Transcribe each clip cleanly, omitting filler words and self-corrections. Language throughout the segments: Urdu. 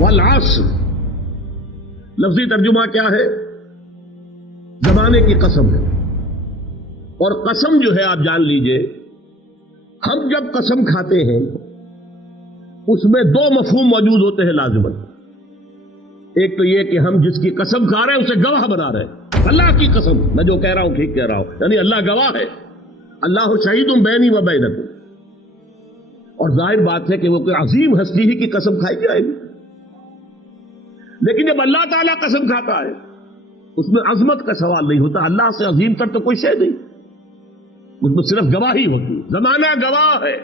والعصر لفظی ترجمہ کیا ہے؟ زمانے کی قسم ہے. اور قسم جو ہے آپ جان لیجئے، ہم جب قسم کھاتے ہیں اس میں دو مفہوم موجود ہوتے ہیں لازماً. ایک تو یہ کہ ہم جس کی قسم کھا رہے ہیں اسے گواہ بنا رہے ہیں. اللہ کی قسم، میں جو کہہ رہا ہوں ٹھیک کہہ رہا ہوں، یعنی اللہ گواہ ہے. اللہ شہید بینی و بینکم. اور ظاہر بات ہے کہ وہ کوئی عظیم ہستی ہی کی قسم کھائی جائے گی. لیکن جب اللہ تعالیٰ قسم کھاتا ہے اس میں عظمت کا سوال نہیں ہوتا. اللہ سے عظیم تر تو کوئی شے نہیں، اس میں صرف گواہی ہوتی ہے. زمانہ گواہ ہے.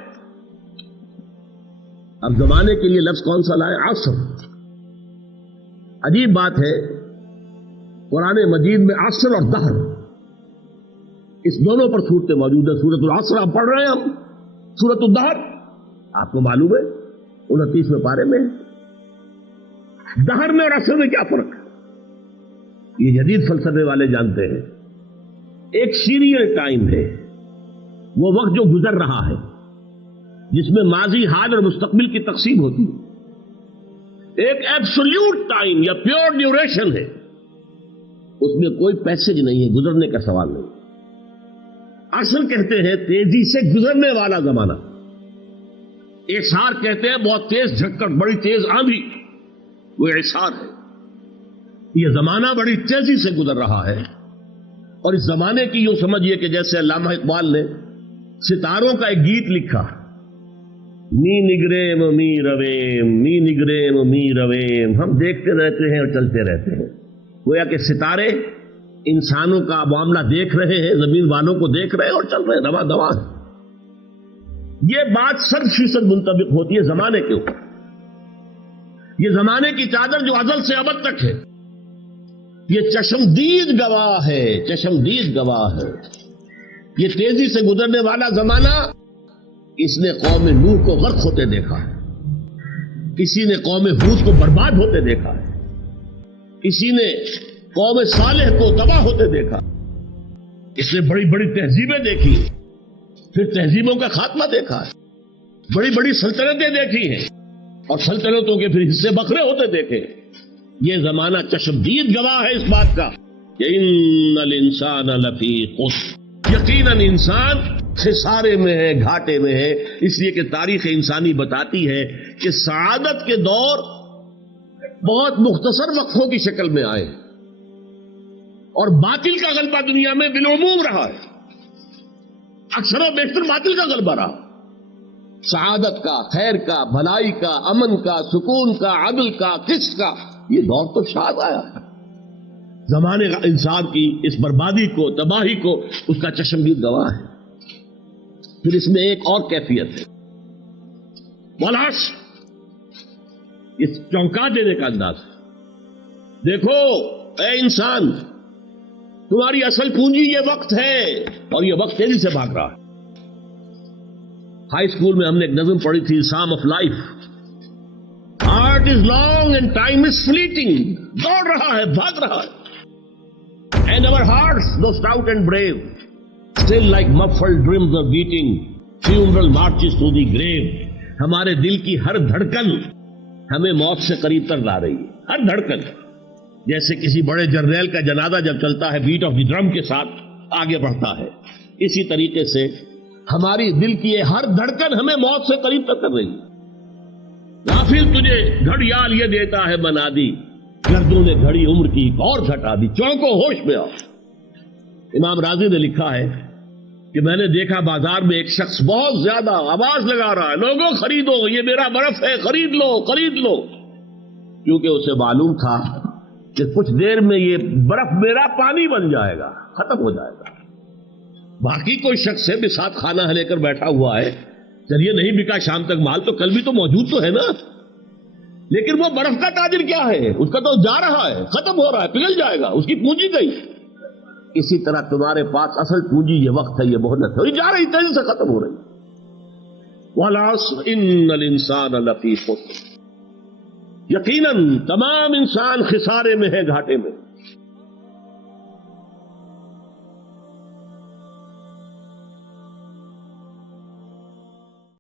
اب زمانے کے لیے لفظ کون سا لائے؟ عصر. عجیب بات ہے، قرآن مجید میں عصر اور دہر اس دونوں پر صورتیں موجود ہیں. سورۃ العصر آپ پڑھ رہے ہیں، ہم سورۃ الدہر آپ کو معلوم ہے 29ویں پارے میں. دہر میں اور عصر میں کیا فرق ہے؟ یہ جدید فلسفے والے جانتے ہیں. ایک سیریل ٹائم ہے، وہ وقت جو گزر رہا ہے جس میں ماضی، حال اور مستقبل کی تقسیم ہوتی ہے. ایک ایبسولوٹ ٹائم یا پیور ڈیوریشن ہے، اس میں کوئی پیسج نہیں ہے، گزرنے کا سوال نہیں. عصر کہتے ہیں تیزی سے گزرنے والا زمانہ. اعصار کہتے ہیں بہت تیز جھٹکٹ، بڑی تیز آندھی، وہ اعصار ہے. یہ زمانہ بڑی تیزی سے گزر رہا ہے. اور اس زمانے کی یوں سمجھیے کہ جیسے علامہ اقبال نے ستاروں کا ایک گیت لکھا، می نگریم می رویم، می نگریم می رویم، ہم دیکھتے رہتے ہیں اور چلتے رہتے ہیں. گویا کہ ستارے انسانوں کا معاملہ دیکھ رہے ہیں، زمین والوں کو دیکھ رہے ہیں اور چل رہے ہیں رواں دواں. یہ بات 100% منطبق ہوتی ہے زمانے کے اوپر. یہ زمانے کی چادر جو ازل سے ابد تک ہے، یہ چشمدید گواہ ہے، چشمدید گواہ ہے. یہ تیزی سے گزرنے والا زمانہ، اس نے قوم نوح کو غرق ہوتے دیکھا ہے، کسی نے قوم ہود کو برباد ہوتے دیکھا ہے، کسی نے قوم صالح کو تباہ ہوتے دیکھا. اس نے بڑی بڑی تہذیبیں دیکھی، پھر تہذیبوں کا خاتمہ دیکھا ہے. بڑی بڑی سلطنتیں دیکھی ہیں اور سلطنتوں کے پھر حصے بکھرے ہوتے دیکھے. یہ زمانہ چشمدید گواہ ہے اس بات کا کہ ان الانسان لفی خسر، یقیناً انسان خسارے میں ہے، گھاٹے میں ہے. اس لیے کہ تاریخ انسانی بتاتی ہے کہ سعادت کے دور بہت مختصر وقفوں کی شکل میں آئے اور باطل کا غلبہ دنیا میں بالعموم رہا ہے. اکثر و بیشتر باطل کا غلبہ رہا. سعادت کا، خیر کا، بھلائی کا، امن کا، سکون کا، عدل کا، قسط کا یہ دور تو شاد آیا ہے. زمانے کا انسان کی اس بربادی کو، تباہی کو اس کا چشمدید گواہ ہے. پھر اس میں ایک اور کیفیت ہے، والعصر، اس چونکا دینے کا انداز ہے. دیکھو اے انسان، تمہاری اصل پونجی یہ وقت ہے اور یہ وقت تیزی سے بھاگ رہا ہے. ہائی اسکول میں ہم نے ایک نظم پڑھی تھی، psalm of life. Heart is long and time is fleeting. دوڑ رہا ہے، بھاگ رہا ہے. And our hearts though stout and brave still like muffled drums are beating funeral marches to the grave. ہمارے دل کی ہر دھڑکن ہمیں موت سے قریب تر لا رہی ہے. ہر دھڑکن، جیسے کسی بڑے جرنیل کا جنازہ جب چلتا ہے بیٹ آف دی ڈرم کے ساتھ آگے بڑھتا ہے، اسی طریقے سے ہماری دل کی یہ ہر دھڑکن ہمیں موت سے قریب تر کر رہی ہے. غافل تجھے گھڑیال یہ دیتا ہے بنا دی، گردوں نے گھڑی عمر کی اور گھٹا دی. چونکو ہوش میں آؤ. امام راضی نے لکھا ہے کہ میں نے دیکھا بازار میں ایک شخص بہت زیادہ آواز لگا رہا ہے، لوگوں خریدو، یہ میرا برف ہے، خرید لو خرید لو. کیونکہ اسے معلوم تھا کہ کچھ دیر میں یہ برف میرا پانی بن جائے گا، ختم ہو جائے گا. باقی کوئی شخص ہے بساط کھانا لے کر بیٹھا ہوا ہے، چلیے نہیں بکا شام تک مال تو کل بھی تو موجود تو ہے نا. لیکن وہ برف کا تاجر کیا ہے، اس کا تو جا رہا ہے، ختم ہو رہا ہے، پگھل جائے گا، اس کی پونجی گئی. اسی طرح تمہارے پاس اصل پونجی یہ وقت ہے، یہ مہلت ہے، جا رہی تیزی سے ختم ہو رہی. والعصر ان الانسان لفی خسر، یقیناً تمام انسان خسارے میں ہے، گھاٹے میں.